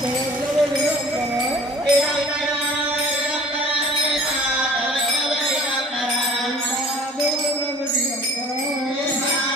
day.